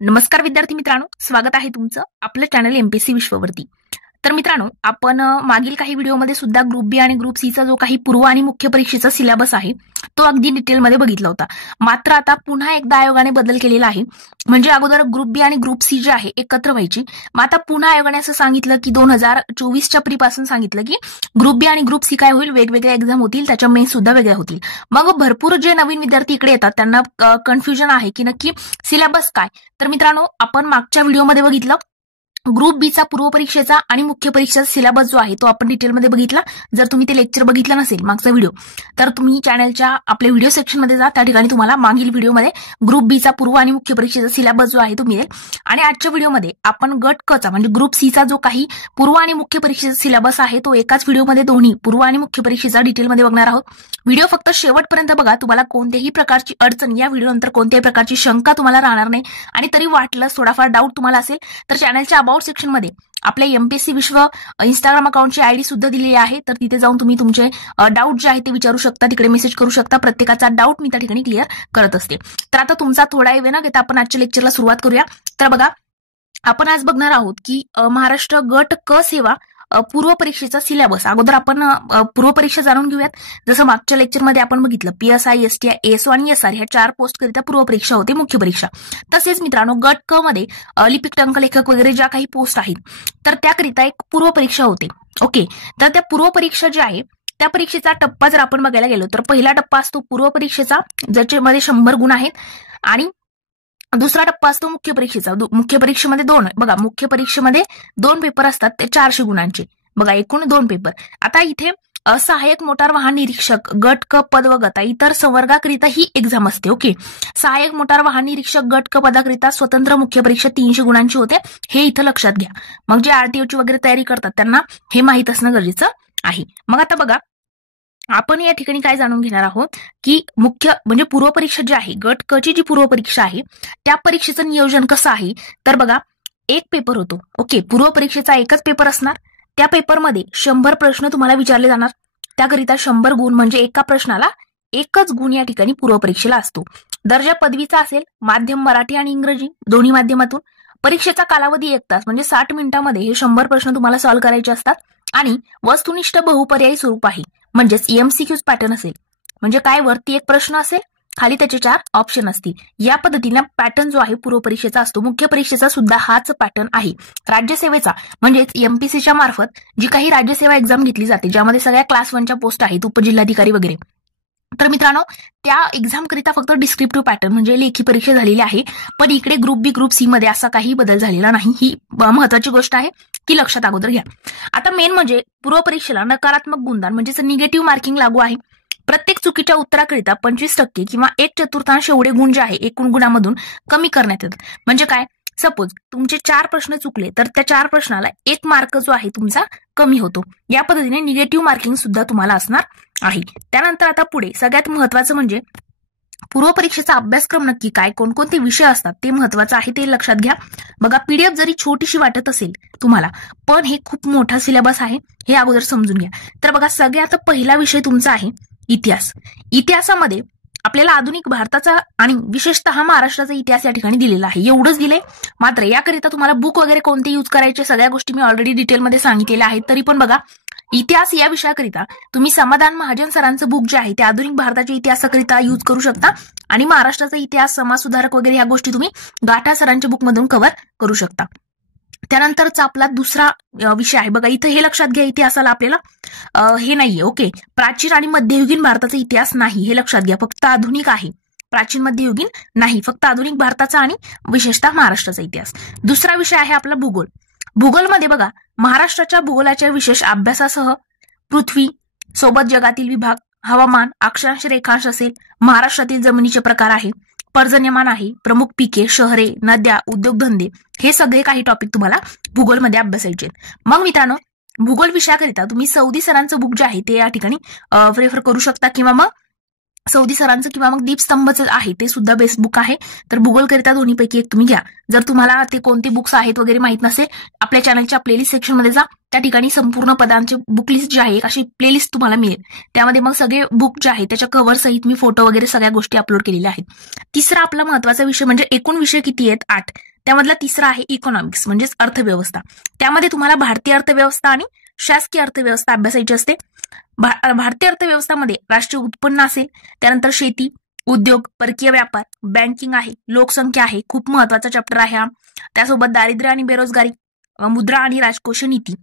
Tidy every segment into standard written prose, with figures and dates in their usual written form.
नमस्कार विद्यार्थी मित्रांनो, स्वागत आहे तुमचं आपलं चॅनल एमपीएससी विश्ववरती। तर मित्रांनो, आपण मागील काही व्हिडिओमध्ये सुद्धा ग्रुप बी आणि ग्रुप सीचा जो काही पूर्व आणि मुख्य परीक्षेचा सिलेबस आहे तो अगदी डिटेलमध्ये बघितला होता। मात्र आता पुन्हा एकदा आयोगाने बदल केलेला आहे। म्हणजे अगोदर ग्रुप बी आणि ग्रुप सी जे आहे एकत्र व्हायची, मग आता पुन्हा आयोगाने असं सांगितलं की 2024च्या प्रीपासून सांगितलं की ग्रुप बी आणि ग्रुप सी काय होईल, वेगवेगळ्या एक्झाम होतील, त्याच्या मेन्स सुद्धा वेगळ्या होतील। मग भरपूर जे नवीन विद्यार्थी इकडे येतात त्यांना कन्फ्युजन आहे की नक्की सिलेबस काय। तर मित्रांनो, आपण मागच्या व्हिडिओमध्ये बघितलं ग्रुप बीचा पूर्व परीक्षेचा आणि मुख्य परीक्षेचा सिलेबस जो आहे तो आपण डिटेलमध्ये बघितला। जर तुम्ही ते लेक्चर बघितलं नसेल मागचा व्हिडिओ, तर तुम्ही चॅनलच्या आपल्या व्हिडिओ सेक्शनमध्ये जा, त्या ठिकाणी तुम्हाला मागील व्हिडिओमध्ये ग्रुप बीचा पूर्व आणि मुख्य परीक्षेचा सिलेबस जो आहे तो मिळेल। आणि आजच्या व्हिडिओमध्ये आपण गट क चा म्हणजे ग्रुप सीचा जो काही पूर्व आणि मुख्य परीक्षेचा सिलेबस आहे तो एकाच व्हिडिओमध्ये दोन्ही पूर्व आणि मुख्य परीक्षेचा डिटेलमध्ये बघणार आहोत। व्हिडिओ फक्त शेवटपर्यंत बघा, तुम्हाला कोणत्याही प्रकारची अडचण या व्हिडिओनंतर कोणत्याही प्रकारची शंका तुम्हाला राहणार नाही। आणि तरी वाटलं थोडाफार डाऊट तुम्हाला असेल तर चॅनलच्या अबाउट सेक्शनमध्ये आपल्या एमपीएससी विश्व इंस्टाग्राम अकाउंटची आयडी सुद्धा दिलेली आहे, तर तिथे जाऊन तुम्ही तुमचे डाऊट जे आहे ते विचारू शकता, तिकडे मेसेज करू शकता। प्रत्येकाचा डाऊट मी त्या ठिकाणी क्लिअर करत असते। तर आता तुमचा थोडा वेळ न घेता आपण आजच्या लेक्चरला सुरुवात करूया। तर बघा, आपण आज बघणार आहोत की महाराष्ट्र गट क सेवा पूर्व परीक्षेचा सिलेबस। अगोदर आपण पूर्व परीक्षा जाणून घेऊयात। जसं मागच्या लेक्चरमध्ये आपण बघितलं पीएसआय, एसटीआय, एसओ आणि एसआर ह्या 4 पोस्टकरिता पूर्व परीक्षा होते, मुख्य परीक्षा। तसेच मित्रांनो, गट क मध्ये लिपिक, टंकलेखक वगैरे ज्या काही पोस्ट आहेत तर त्याकरिता एक पूर्व परीक्षा होते। ओके, तर त्या पूर्व परीक्षा जी आहे त्या परीक्षेचा टप्पा जर आपण बघायला गेलो तर पहिला टप्पा असतो पूर्व परीक्षेचा, ज्याच्यामध्ये 100 गुण आहेत। आणि दुसरा टप्पा असतो मुख्य परीक्षेचा। मुख्य परीक्षेमध्ये बघा, मुख्य परीक्षेमध्ये 2 पेपर असतात ते 400 गुणांचे, बघा एकूण 2 पेपर। आता इथे सहाय्यक मोटार वाहन निरीक्षक गट क पद वगळता इतर संवर्गाकरिता ही एक्झाम असते। ओके, सहाय्यक मोटार वाहन निरीक्षक गट क पदाकरिता स्वतंत्र मुख्य परीक्षा 300 गुणांची होते, हे इथं लक्षात घ्या। मग जे आरटीओची वगैरे तयारी करतात त्यांना हे माहीत असणं गरजेचं आहे। मग आता बघा, आपण या ठिकाणी काय जाणून घेणार आहोत की मुख्य म्हणजे पूर्व परीक्षा जी आहे, गट क ची जी पूर्व परीक्षा आहे त्या परीक्षेचं नियोजन कसं आहे। तर बघा, एक पेपर होतो। ओके, पूर्व परीक्षेचा एकच पेपर असणार, त्या पेपरमध्ये 100 प्रश्न तुम्हाला विचारले जाणार, त्याकरिता 100 गुण म्हणजे एका प्रश्नाला एकच गुण या ठिकाणी पूर्व परीक्षेला असतो। दर्जा पदवीचा असेल, माध्यम मराठी आणि इंग्रजी दोन्ही माध्यमातून। परीक्षेचा कालावधी 1 तास म्हणजे 60 मिनिटांमध्ये हे 100 प्रश्न तुम्हाला सॉल्व्ह करायचे असतात। आणि वस्तुनिष्ठ बहुपर्यायी स्वरूप आहे, म्हणजेच एमसीक्यूज पॅटर्न असेल। म्हणजे काय, वरती एक प्रश्न असेल, खाली त्याचे 4 ऑप्शन असतील। या पद्धतीने पॅटर्न जो आहे पूर्व परीक्षेचा असतो। मुख्य परीक्षेचा सुद्धा हाच पॅटर्न आहे। राज्यसेवेचा म्हणजेच एमपीसीच्या मार्फत जी काही राज्यसेवा एक्झाम घेतली जाते, ज्यामध्ये सगळ्या क्लास 1च्या पोस्ट आहेत, उपजिल्हाधिकारी वगैरे, तर मित्रांनो त्या एक्झाम करिता फक्त डिस्क्रिप्टिव्ह पॅटर्न म्हणजे लेखी परीक्षा झालेली आहे। पण इकडे ग्रुप बी ग्रुप सी मध्ये असा काही बदल झालेला नाही, ही महत्वाची गोष्ट आहे की लक्षात अगोदर घ्या। आता मेन म्हणजे पूर्व परीक्षेला नकारात्मक गुणदान म्हणजेच निगेटिव्ह मार्किंग लागू आहे। प्रत्येक चुकीच्या उत्तराकरिता 25% किंवा 1/4 एवढे गुण जे आहे एकूण गुणामधून कमी करण्यात येतात। म्हणजे काय, सपोज तुमचे 4 प्रश्न चुकले तर त्या 4 प्रश्नाला 1 मार्क जो आहे तुमचा कमी होतो। या पद्धतीने निगेटिव्ह मार्किंग सुद्धा तुम्हाला असणार आहे। त्यानंतर आता पुढे सगळ्यात महत्वाचं म्हणजे पूर्व परीक्षेचा अभ्यासक्रम नक्की काय, कोणकोणते विषय असतात ते महत्वाचं आहे, ते लक्षात घ्या। बघा, पीडीएफ जरी छोटीशी वाटत असेल तुम्हाला, पण हे खूप मोठा सिलेबस आहे, हे अगोदर समजून घ्या। तर बघा, सगळ्यात पहिला विषय तुमचा आहे इतिहास। इतिहासामध्ये आपल्याला आधुनिक भारताचा आणि विशेषतः महाराष्ट्राचा इतिहास या ठिकाणी दिलेला आहे, एवढंच दिले। मात्र याकरिता तुम्हाला बुक वगैरे कोणते यूज करायचे सगळ्या गोष्टी मी ऑलरेडी डिटेलमध्ये सांगितलेल्या आहेत। तरी पण बघा, इतिहास या विषयाकरिता तुम्ही समाधान महाजन सरांचं बुक जे आहे ते आधुनिक भारताच्या इतिहासाकरिता यूज करू शकता। आणि महाराष्ट्राचा इतिहास, समाज सुधारक वगैरे ह्या गोष्टी तुम्ही गाठा सरांच्या बुकमधून कव्हर करू शकता। त्यानंतरचा आपला दुसरा विषय आहे, बघा इथं हे लक्षात घ्या, इतिहासाला आपल्याला हे नाहीये। ओके, प्राचीन आणि मध्ययुगीन भारताचा इतिहास नाही, हे लक्षात घ्या, फक्त आधुनिक आहे, प्राचीन मध्ययुगीन नाही, फक्त आधुनिक भारताचा आणि विशेषतः महाराष्ट्राचा इतिहास। दुसरा विषय आहे आपला भूगोल। भूगोलमध्ये बघा, महाराष्ट्राच्या भूगोलाच्या विशेष अभ्यासासह पृथ्वी सोबत जगातील विभाग, हवामान, अक्षांश, रेखांश असेल, महाराष्ट्रातील जमिनीचे प्रकार आहे, पर्जन्यमान आहे, प्रमुख पिके, शहरे, नद्या, उद्योगधंदे, हे सगळे काही टॉपिक तुम्हाला भूगोलमध्ये अभ्यासायचे। मग मित्रांनो, भूगोल विषयाकरिता तुम्ही सौदी सरांचं बुक जे आहे ते या ठिकाणी प्रेफर करू शकता, किंवा मग सौदी सरांचं किंवा मग दीपस्तंभचं आहे ते सुद्धा बेस्ट बुक आहे. तर भूगोलकरिता दोन्हीपैकी एक तुम्ही घ्या. जर तुम्हाला ते कोणते बुक्स आहेत वगैरे माहित नसेल, आपल्या चॅनलच्या प्लेलिस्ट सेक्शनमध्ये जा, त्या ठिकाणी संपूर्ण पदांचे बुकलिस्ट जे आहे अशी प्लेलिस्ट तुम्हाला मिळेल. त्यामध्ये मग सगळे बुक जे आहे त्याच्या कव्हर सहित मी फोटो वगैरे सगळ्या गोष्टी अपलोड केलेल्या आहेत. तिसरा आपला महत्वाचा विषय म्हणजे एकूण विषय किती आहेत? 8. त्यामधला तिसरा आहे इकॉनॉमिक्स म्हणजेच अर्थव्यवस्था. त्यामध्ये तुम्हाला भारतीय अर्थव्यवस्था आणि शासकीय अर्थव्यवस्था अभ्यासायची असते. भारतीय अर्थव्यवस्थामध्ये राष्ट्रीय उत्पन्न असेल, त्यानंतर शेती, उद्योग, परकीय व्यापार, बँकिंग आहे, लोकसंख्या आहे, खूप महत्वाचा चॅप्टर आहे हा. त्यासोबत दारिद्र्य आणि बेरोजगारी, मुद्रा आणि राजकोष नीती,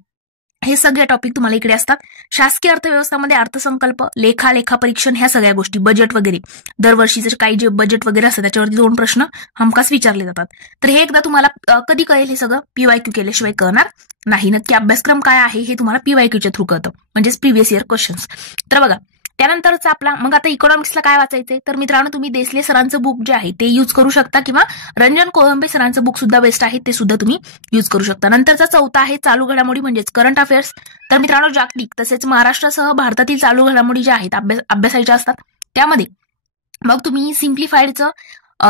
हे सगळे टॉपिक तुम्हाला इकडे असतात. शासकीय अर्थव्यवस्थामध्ये अर्थसंकल्प, लेखा परीक्षण, ह्या सगळ्या गोष्टी, बजेट वगैरे, दरवर्षीचे काही जे बजेट वगैरे असतात त्याच्यावरती 2 प्रश्न हमखास विचारले जातात. तर हे एकदा तुम्हाला कधी कळेल हे सगळं? PYQ केल्याशिवाय कळणार नाही. नक्की अभ्यासक्रम काय आहे हे तुम्हाला PYQच्या थ्रू कळतं, म्हणजेच प्रिव्हियस इयर क्वेश्चन्स. तर बघा, त्यानंतरचा आपला मग आता इकॉनॉमिक्सला काय वाचायचंय? तर मित्रांनो, तुम्ही देसले सरांचं बुक जे आहे ते यूज करू शकता, किंवा रंजन कोळंबे सरांचं बुक सुद्धा बेस्ट आहे, ते सुद्धा तुम्ही यूज करू शकता. नंतरचा चौथा आहे चालू घडामोडी म्हणजेच करंट अफेअर्स. तर मित्रांनो, जागतिक तसेच महाराष्ट्रासह भारतातील चालू घडामोडी ज्या आहेत अभ्यासायच्या असतात. त्यामध्ये मग तुम्ही सिम्प्लिफाईडचं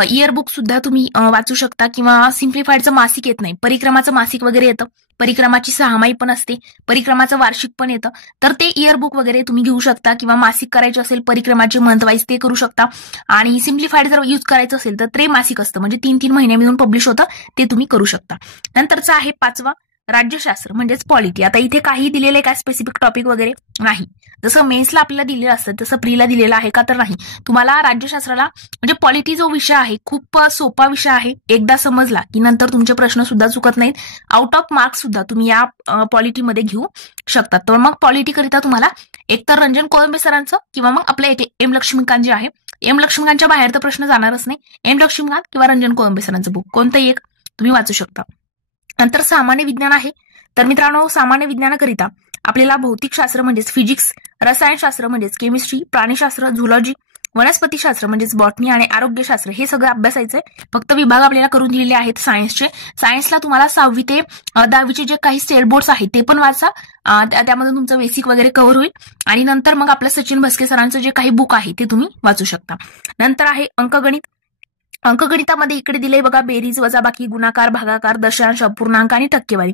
इयर बुक सुद्धा तुम्ही वाचू शकता, किंवा सिम्प्लिफाईडचं मासिक येत नाही, परिक्रमाचं मासिक वगैरे येतं, परिक्रमाची 6माही पण असते, परिक्रमाचं वार्षिक पण येतं, तर ते इयर बुक वगैरे तुम्ही घेऊ शकता, किंवा मासिक करायचे असेल परिक्रमाचे मंथ वाईज ते करू शकता. आणि सिम्प्लिफाईड जर यूज करायचं असेल तर त्रैमासिक असतं, म्हणजे 3-3 महिन्यामधून पब्लिश होतं, ते तुम्ही करू शकता. नंतरचं आहे 5वा राज्यशास्त्र म्हणजेच पॉलिटी. आता इथे काही दिलेलं आहे काय स्पेसिफिक टॉपिक वगैरे नाही, जसं मेन्सला आपल्याला दिलेलं असतं तसं प्रीला दिलेलं आहे का? तर नाही. तुम्हाला राज्यशास्त्राला म्हणजे पॉलिटी जो विषय आहे खूप सोपा विषय आहे, एकदा समजला की नंतर तुमचे प्रश्न सुद्धा चुकत नाहीत. आउट ऑफ मार्क्स सुद्धा तुम्ही या पॉलिटीमध्ये घेऊ शकता. तर मग पॉलिटीकरिता तुम्हाला एकतर रंजन कोळंबे सरांचं, किंवा मग आपलं एम लक्ष्मीकांत जे आहे, एम लक्ष्मीकांतच्या बाहेर तर प्रश्न जाणारच नाही, एम लक्ष्मीकांत किंवा रंजन कोळंबे सरांचं बुक कोणतंही एक तुम्ही वाचू शकता. नंतर सामान्य विज्ञान आहे. तर मित्रांनो, सामान्य विज्ञानाकरिता आपल्याला भौतिकशास्त्र म्हणजेच फिजिक्स, रसायनशास्त्र म्हणजेच केमिस्ट्री, प्राणीशास्त्र, झुलॉजी, वनस्पतीशास्त्र म्हणजेच बॉटनी आणि आरोग्यशास्त्र हे सगळं अभ्यासायचंय. फक्त विभाग आपल्याला करून दिलेले आहेत सायन्सचे. सायन्सला तुम्हाला 6वी ते 10वीचे जे काही स्टेट बोर्ड्स आहेत ते पण वाचा, त्यामध्ये तुमचं बेसिक वगैरे कव्हर होईल. आणि नंतर मग आपलं सचिन भस्के सरांचं जे काही बुक आहे ते तुम्ही वाचू शकता. नंतर आहे अंकगणित. अंकगणितामध्ये इकडे दिले बघा, बेरीज, वजाबाकी, गुणाकार, भागाकार, दशांश, अपूर्णांक आणि टक्केवारी.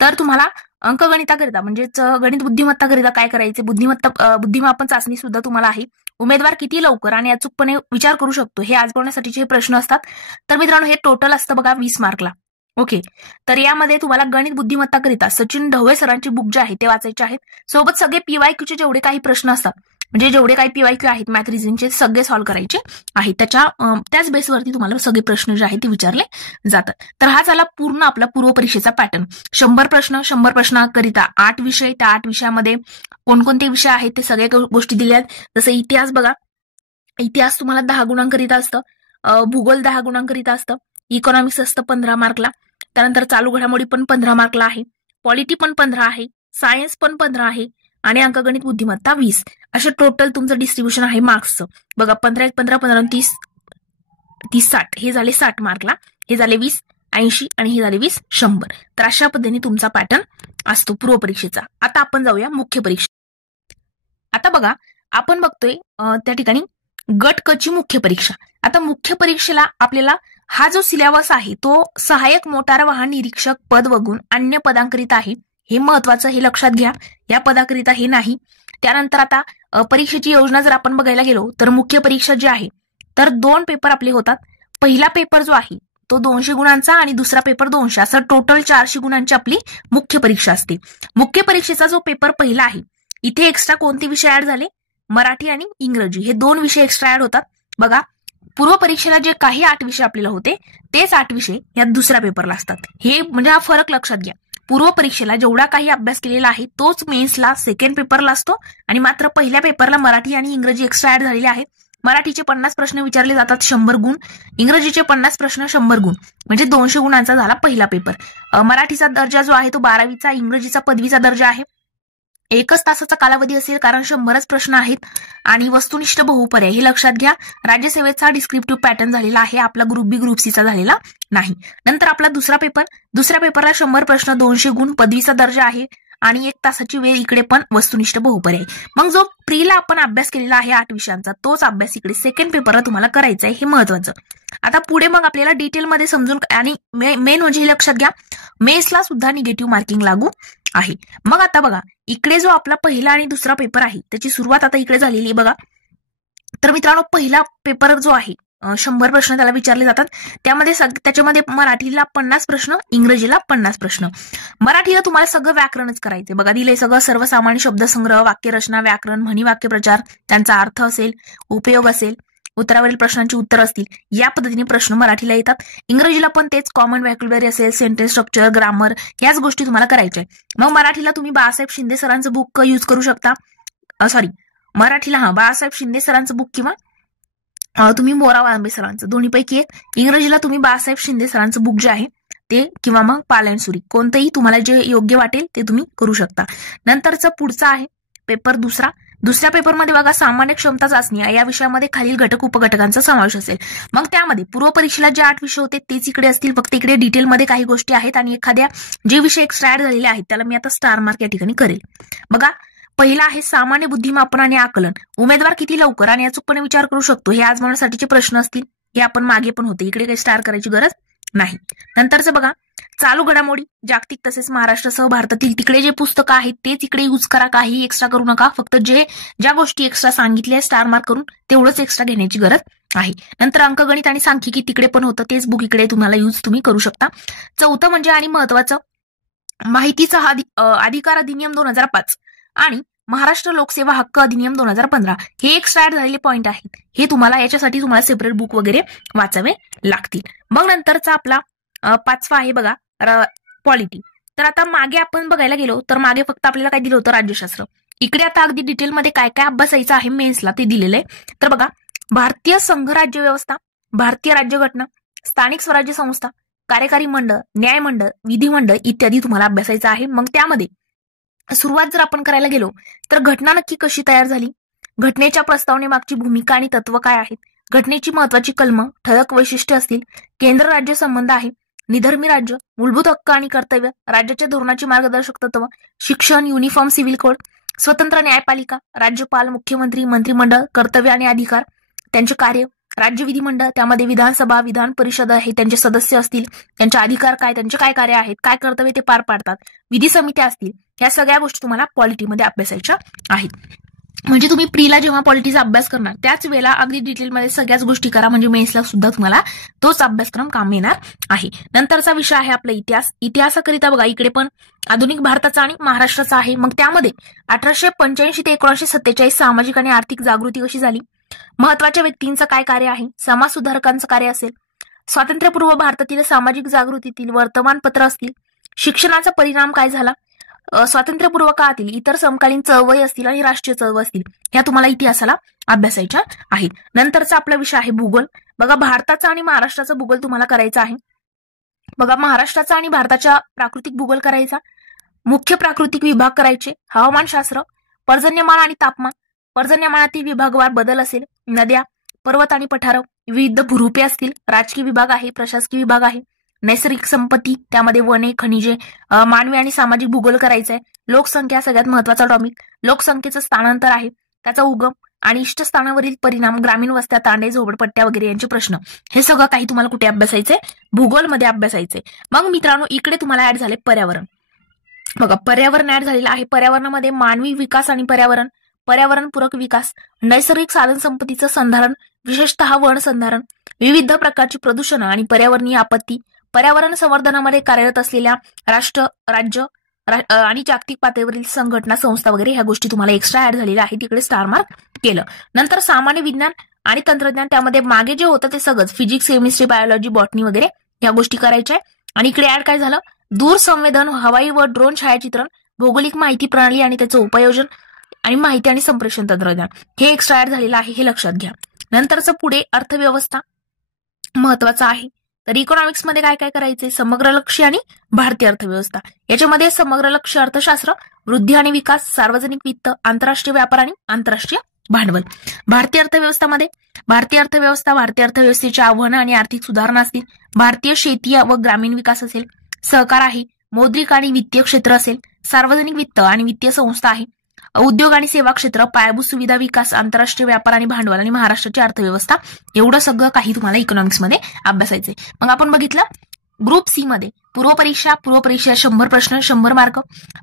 तर तुम्हाला अंकगणिताकरिता म्हणजेच गणित बुद्धिमत्ताकरिता काय करायचे? बुद्धिमापन चाचणी सुद्धा तुम्हाला आहे. उमेदवार किती लवकर आणि अचूकपणे विचार करू शकतो हे आजमावण्यासाठीचे हे प्रश्न असतात. तर मित्रांनो, हे टोटल असतं बघा 20 मार्कला. ओके, तर यामध्ये तुम्हाला गणित बुद्धिमत्ताकरिता सचिन ढवळे सरांची बुक जे आहे ते वाचायचे आहेत. सोबत सगळे PYQचे जेवढे काही प्रश्न असतात, म्हणजे जेवढे काही PYQ आहेत मॅथ रिझनिंगचे, सगळे सॉल्व्ह करायचे आहेत. त्याच बेसवरती तुम्हाला सगळे प्रश्न जे आहेत ते विचारले जातात. तर हा झाला पूर्ण आपला पूर्व परीक्षेचा पॅटर्न. 100 प्रश्न, 100 प्रश्नाकरिता 8 विषय. त्या 8 विषयामध्ये कोणकोणते विषय आहेत ते सगळ्या गोष्टी दिल्या आहेत. जसं इतिहास बघा, इतिहास तुम्हाला 10 गुणांकरिता असतं, भूगोल 10 गुणांकरिता असतं, इकॉनॉमिक्स असतं 15 मार्कला, त्यानंतर चालू घडामोडी पण 15 मार्कला आहे, पॉलिटी पण 15 आहे, सायन्स पण 15 आहे, आणि अंकगणित बुद्धिमत्ता 20. असे टोटल तुमचं डिस्ट्रीब्युशन आहे मार्क्सचं. बघा, 15 1 15 15 30 30 60, हे झाले 60 मार्कला, हे झाले 20 80, आणि हे झाले 20 100. तर अशा पद्धतीने तुमचा पॅटर्न असतो पूर्व परीक्षेचा. आता आपण जाऊया मुख्य परीक्षा. आता बघा, आपण बघतोय त्या ठिकाणी गट क ची मुख्य परीक्षा. आता मुख्य परीक्षेला आपल्याला हा जो सिलेबस आहे तो सहाय्यक मोटार वाहन निरीक्षक पद वगळून अन्य पदांकरिता आहे. हे महत्वाचं, हे लक्षात घ्या, या पदाकरिता हे नाही. त्यानंतर आता परीक्षेची योजना जर आपण बघायला गेलो तर मुख्य परीक्षा जी आहे तर 2 पेपर आपले होतात. पहिला पेपर जो आहे तो 200 गुणांचा आणि दुसरा पेपर 200, असं टोटल 400 गुणांची आपली मुख्य परीक्षा असते. मुख्य परीक्षेचा जो पेपर पहिला आहे, इथे एक्स्ट्रा कोणते विषय ऍड झाले? मराठी आणि इंग्रजी, हे 2 विषय एक्स्ट्रा ऍड होतात. बघा, पूर्व परीक्षेला जे काही 8 विषय आपल्याला होते तेच 8 विषय या दुसऱ्या पेपरला असतात. हे म्हणजे हा फरक लक्षात घ्या. पूर्व परीक्षेला जेवढा काही अभ्यास केलेला आहे तोच मेन्सला सेकंड पेपरला असतो, आणि मात्र पहिल्या पेपरला मराठी आणि इंग्रजी एक्स्ट्रा ऍड झालेले आहेत. मराठीचे 50 प्रश्न विचारले जातात 100 गुण, इंग्रजीचे 50 प्रश्न 100 गुण, म्हणजे 200 गुणांचा झाला पहिला पेपर. मराठीचा दर्जा जो आहे तो 12वीचा, इंग्रजीचा पदवीचा दर्जा आहे. 1 तासाचा कालावधी असेल, कारण 100च प्रश्न आहेत, आणि वस्तुनिष्ठ बहुपर्याय हे लक्षात घ्या. राज्यसेवेचा डिस्क्रिप्टिव्ह पॅटर्न झालेला आहे, आपला ग्रुप बी ग्रुप सीचा झालेला नाही. नंतर आपला दुसरा पेपर, दुसऱ्या पेपरला 100 प्रश्न 200 गुण, पदवीचा दर्जा आहे, आणि 1 तासाची वेळ इकडे पण वस्तुनिष्ठ बहुपर्याय. मग जो प्रीला आपण अभ्यास केलेला आहे 8 विषयांचा तोच अभ्यास इकडे सेकंड पेपरला तुम्हाला करायचा आहे, हे महत्वाचं. आता पुढे मग आपल्याला डिटेलमध्ये समजून आणि मेन म्हणजे लक्षात घ्या, मेसला सुद्धा निगेटिव्ह मार्किंग लागू आहे. मग आता बघा इकडे जो आपला पहिला आणि दुसरा पेपर आहे त्याची सुरुवात आता इकडे झालेली आहे बघा. तर मित्रांनो पहिला पेपर जो आहे 100 प्रश्न त्याला विचारले जातात. त्याच्यामध्ये मराठीला 50 प्रश्न, इंग्रजीला 50 प्रश्न. मराठीला तुम्हाला सगळं व्याकरणच करायचे बघा. दिले सगळं सर्वसामान्य शब्दसंग्रह, वाक्यरचना, व्याकरण, म्हणी, वाक्यप्रचार, त्यांचा अर्थ असेल, उपयोग असेल, उत्तरावरील प्रश्नांची उत्तर असतील. या पद्धतीने प्रश्न मराठीला येतात. इंग्रजीला पण तेच कॉमन व्हॅक्युलरी असेल, सेंटेन्स स्ट्रक्चर, ग्रामर, याच गोष्टी तुम्हाला करायच्या आहे. मग मराठीला तुम्ही बाळासाहेब शिंदे सरांचं बुक यूज करू शकता. मराठीला बाळासाहेब शिंदे सरांचं बुक किंवा तुम्ही मोराव आंबे सरांचं, दोन्हीपैकी एक. इंग्रजीला तुम्ही बाळासाहेब शिंदे सरांचं बुक जे आहे ते किंवा मग पालनसुरी, कोणतंही तुम्हाला जे योग्य वाटेल ते तुम्ही करू शकता. नंतरचं पुढचं आहे पेपर दुसरा. दुसऱ्या पेपरमध्ये बघा सामान्य क्षमता चाचणी या विषयामध्ये खालील घटक उपघटकांचा समावेश असेल. मग त्यामध्ये पूर्व परीक्षेला जे 8 विषय होते तेच इकडे असतील, फक्त इकडे डिटेलमध्ये काही गोष्टी आहेत आणि एखाद्या जे विषय एक्स्ट्रा ऍड झालेले आहेत त्याला मी आता स्टार मार्क या ठिकाणी करेल. बघा पहिला आहे सामान्य बुद्धिमापन आणि आकलन. उमेदवार किती लवकर आणि अचूकपणे विचार करू शकतो हे आजमावण्यासाठीचे प्रश्न असतील. हे आपण मागे पण होते, इकडे काही स्टार करायची गरज नाही. नंतरचं बघा चालू घडामोडी, जागतिक तसेच महाराष्ट्रासह भारतातील तिकडे जे पुस्तकं आहेत तेच इकडे यूज करा, काही एक्स्ट्रा करू नका. फक्त ज्या गोष्टी एक्स्ट्रा सांगितल्या स्टार मार्क करून तेवढंच एक्स्ट्रा घेण्याची गरज आहे. नंतर अंकगणित आणि सांख्यिकी तिकडे पण होतं, तेच बुक इकडे तुम्हाला यूज तुम्ही करू शकता. चौथं म्हणजे आणि महत्वाचं माहितीचा अधिकार अधिनियम 2005 आणि महाराष्ट्र लोकसेवा हक्क अधिनियम 2015 हे एक्स्ट्रा ऍड झालेले पॉईंट आहेत. हे तुम्हाला याच्यासाठी तुम्हाला सेपरेट बुक वगैरे वाचावे लागतील. मग नंतरचा आपला 5वा आहे बघा पॉलिटी. तर आता मागे आपण बघायला गेलो तर मागे फक्त आपल्याला काय दिलं होतं राज्यशास्त्र. इकडे आता अगदी डिटेलमध्ये काय काय अभ्यासायचं आहे मेन्सला ते दिलेलं आहे. तर बघा भारतीय संघ राज्य व्यवस्था, भारतीय राज्यघटना, स्थानिक स्वराज्य संस्था, कार्यकारी मंडळ, न्यायमंडळ, विधिमंडळ इत्यादी तुम्हाला अभ्यासायचं आहे. मग त्यामध्ये सुरुवात जर आपण करायला गेलो तर घटना नक्की कशी तयार झाली, घटनेच्या प्रस्तावनेमागची भूमिका आणि तत्व काय आहेत, घटनेची महत्वाची कलमं, ठळक वैशिष्ट्ये असतील, केंद्र राज्य संबंध आहे, निधर्मी राज्य, मूलभूत हक्क आणि कर्तव्य, राज्याच्या धोरणाची मार्गदर्शक तत्व, शिक्षण, युनिफॉर्म सिव्हिल कोड, स्वतंत्र न्यायपालिका, राज्यपाल, मुख्यमंत्री, मंत्रिमंडळ, कर्तव्य आणि अधिकार, त्यांचे कार्य, राज्य विधिमंडळ, त्यामध्ये विधानसभा, विधान परिषद आहे, त्यांचे सदस्य असतील, त्यांचे अधिकार काय, त्यांचे काय कार्य आहेत, काय कर्तव्य ते पार पाडतात, विधी समित्या असतील. ह्या सगळ्या गोष्टी तुम्हाला पॉलिटीमध्ये अभ्यासायच्या आहेत. म्हणजे तुम्ही प्रीला जेव्हा पॉलिटीचा अभ्यास करणार त्याच वेळेला अगदी डिटेलमध्ये सगळ्याच गोष्टी करा, म्हणजे मेन्सला सुद्धा तुम्हाला तोच अभ्यासक्रम काम येणार आहे. नंतरचा विषय आहे आपला इतिहास. इतिहासाकरिता बघा इकडे पण आधुनिक भारताचा आणि महाराष्ट्राचा आहे. मग त्यामध्ये 1885 ते 1947 सामाजिक आणि आर्थिक जागृती कशी झाली, महत्वाच्या व्यक्तींचं काय कार्य आहे, समाज सुधारकांचं कार्य असेल, स्वातंत्र्यपूर्व भारतातील सामाजिक जागृतीतील वर्तमानपत्र असतील, शिक्षणाचा परिणाम काय झाला, स्वातंत्र्यपूर्व काळातील इतर समकालीन चळवळी असतील आणि राष्ट्रीय चळवळ असतील, ह्या तुम्हाला इतिहासाला अभ्यासायच्या आहेत. नंतरचा आपला विषय आहे भूगोल. बघा भारताचा आणि महाराष्ट्राचा भूगोल तुम्हाला करायचा आहे. बघा महाराष्ट्राचा आणि भारताच्या प्राकृतिक भूगोल करायचा, मुख्य प्राकृतिक विभाग करायचे, हवामानशास्त्र, पर्जन्यमान आणि तापमान, पर्जन्यमानातील विभागवार बदल असेल, नद्या, पर्वत आणि पठार, विविध भूरूपे असतील, राजकीय विभाग आहे, प्रशासकीय विभाग आहे, नैसर्गिक संपत्ती, त्यामध्ये वने, खनिजे, मानवी आणि सामाजिक भूगोल करायचा आहे, लोकसंख्या सगळ्यात महत्वाचा टॉपिक, लोकसंख्येचं स्थानांतर आहे, त्याचा उगम आणि इष्टस्थानावरील परिणाम, ग्रामीण वस्त्या, तांडे, झोपडपट्ट्या वगैरे यांचे प्रश्न, हे सगळं काही तुम्हाला कुठे अभ्यासायचंय, भूगोलमध्ये अभ्यासायचंय. मग मित्रांनो इकडे तुम्हाला ऍड झाले पर्यावरण. बघा पर्यावरण ऍड झालेलं आहे. पर्यावरणामध्ये मानवी विकास आणि पर्यावरण, पर्यावरणपूरक विकास, नैसर्गिक साधन संपत्तीचं संधारण, विशेषतः वन संधारण, विविध प्रकारची प्रदूषण आणि पर्यावरणीय आपत्ती, पर्यावरण संवर्धनामध्ये कार्यरत असलेल्या राष्ट्र, राज्य आणि जागतिक पातळीवरील संघटना, संस्था वगैरे ह्या गोष्टी तुम्हाला एक्स्ट्रा ऍड झालेल्या आहेत, तिकडे स्टार मार्क केलं. नंतर सामान्य विज्ञान आणि तंत्रज्ञान, त्यामध्ये मागे जे होतं ते सगळंच फिजिक्स, केमिस्ट्री, बायोलॉजी, बॉटनी वगैरे ह्या गोष्टी करायच्या आहे. आणि इकडे ऍड काय झालं, दूरसंवेदन, हवाई व ड्रोन छायाचित्रण, भौगोलिक माहिती प्रणाली आणि त्याचं उपयोजन आणि माहिती आणि संप्रेषण तंत्रज्ञान, हे एक्स्ट्रा ऍड झालेलं आहे, हे लक्षात घ्या. नंतरचं पुढे अर्थव्यवस्था महत्वाचं आहे. तर इकॉनॉमिक्स मध्ये काय काय करायचंय, समग्र लक्ष्य आणि भारतीय अर्थव्यवस्था. याच्यामध्ये समग्र लक्ष्य अर्थशास्त्र, वृद्धी आणि विकास, सार्वजनिक वित्त, आंतरराष्ट्रीय व्यापार आणि आंतरराष्ट्रीय भांडवल. भारतीय अर्थव्यवस्थामध्ये भारतीय अर्थव्यवस्थेची आव्हानं आणि आर्थिक सुधारणा असतील, भारतीय शेती व ग्रामीण विकास असेल, सहकार आहे, मौद्रिक आणि वित्तीय क्षेत्र असेल, सार्वजनिक वित्त आणि वित्तीय संस्था आहे. उद्योग आणि सेवा क्षेत्र, पायाभूत सुविधा विकास, आंतरराष्ट्रीय व्यापार आणि भांडवल आणि महाराष्ट्राची अर्थव्यवस्था, एवढं सगळं काही तुम्हाला इकॉनॉमिक्समध्ये अभ्यासायचंय. मग आपण बघितलं ग्रुप सी मध्ये पूर्व परीक्षा 100 प्रश्न 100 मार्क,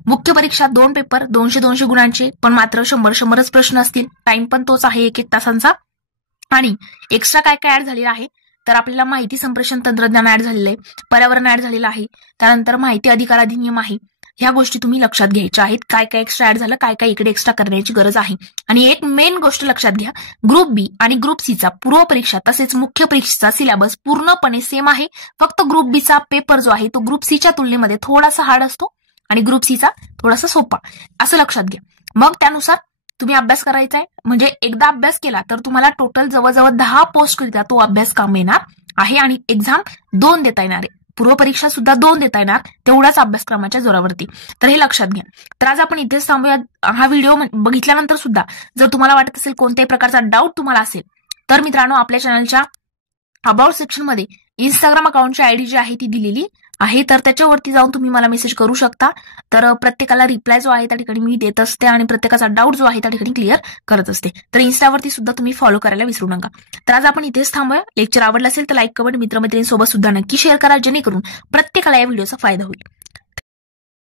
मुख्य परीक्षा 2 पेपर 200 गुणांचे, पण मात्र 100च प्रश्न असतील. टाइम पण तोच आहे 1 तासांचा. आणि एक्स्ट्रा काय काय ऍड झालेलं आहे तर आपल्याला माहिती संप्रेषण तंत्रज्ञान ऍड झालेलं आहे, पर्यावरण ऍड झालेलं आहे, त्यानंतर माहिती अधिकार अधिनियम आहे. ह्या गोष्टी तुम्ही लक्षात घ्यायच्या आहेत. काय काय एक्स्ट्रा ऍड झालं, काय काय इकडे एक्स्ट्रा करण्याची गरज आहे. आणि एक मेन गोष्ट लक्षात घ्या, ग्रुप बी आणि ग्रुप सीचा पूर्व परीक्षा तसेच मुख्य परीक्षेचा सिलेबस पूर्णपणे सेम आहे. फक्त ग्रुप बीचा पेपर जो आहे तो ग्रुप सीच्या तुलनेमध्ये थोडासा हार्ड असतो आणि ग्रुप सीचा थोडासा सोपा, असं लक्षात घ्या. मग त्यानुसार तुम्ही अभ्यास करायचा आहे. म्हणजे एकदा अभ्यास केला तर तुम्हाला टोटल जवळजवळ 10 पोस्टकरिता तो अभ्यास काम येणार आहे आणि एक्झाम 2 देता येणार आहे. पूर्व परीक्षा सुद्धा 2 देता येणार, तेवढ्याच अभ्यासक्रमाच्या जोरावरती. तर हे लक्षात घ्या. तर आज आपण इथेच थांबूया. हा व्हिडिओ बघितल्यानंतर सुद्धा जर तुम्हाला वाटत असेल कोणत्याही प्रकारचा डाऊट तुम्हाला असेल तर मित्रांनो आपल्या चॅनलच्या अबाउट सेक्शन मध्ये इंस्टाग्राम अकाउंटची आयडी जी आहे ती दिलेली आहे, तर त्याच्यावरती जाऊन तुम्ही मला मेसेज करू शकता. तर प्रत्येकाला रिप्लाय जो आहे त्या ठिकाणी मी देत असते आणि प्रत्येकाचा डाऊट जो आहे त्या ठिकाणी क्लिअर करत असते. तर इन्स्टावरती सुद्धा तुम्ही फॉलो करायला विसरू नका. तर आज आपण इथेच थांबूया. लेक्चर आवडलं असेल तर लाईक, कमेंट, मित्रमैत्रिणींसोबत सुद्धा नक्की शेअर करा, जेणेकरून प्रत्येकाला या व्हिडिओचा फायदा होईल.